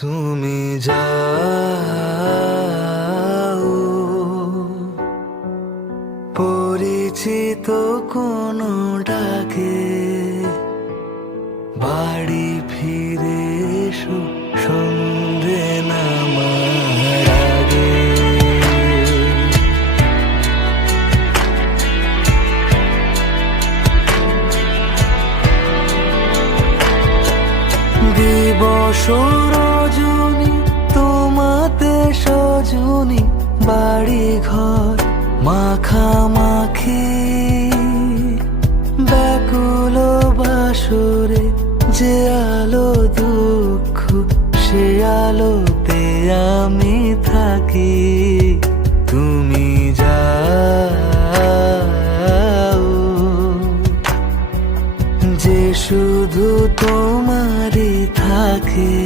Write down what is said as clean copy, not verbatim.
তুমি যাও পরিচিত কোনো ডাকে, বাড়ি ফিরে এসো সন্ধে নামার আগে। দিবস রজনী তোমাতে সজনী, বাড়ি ঘর মাখামাখি, ব্যাকুল বাসরে যে আলো দুঃখ সে আলোতে আমি থাকি। তুমি যাও যে শুধু তোমারই থাকে।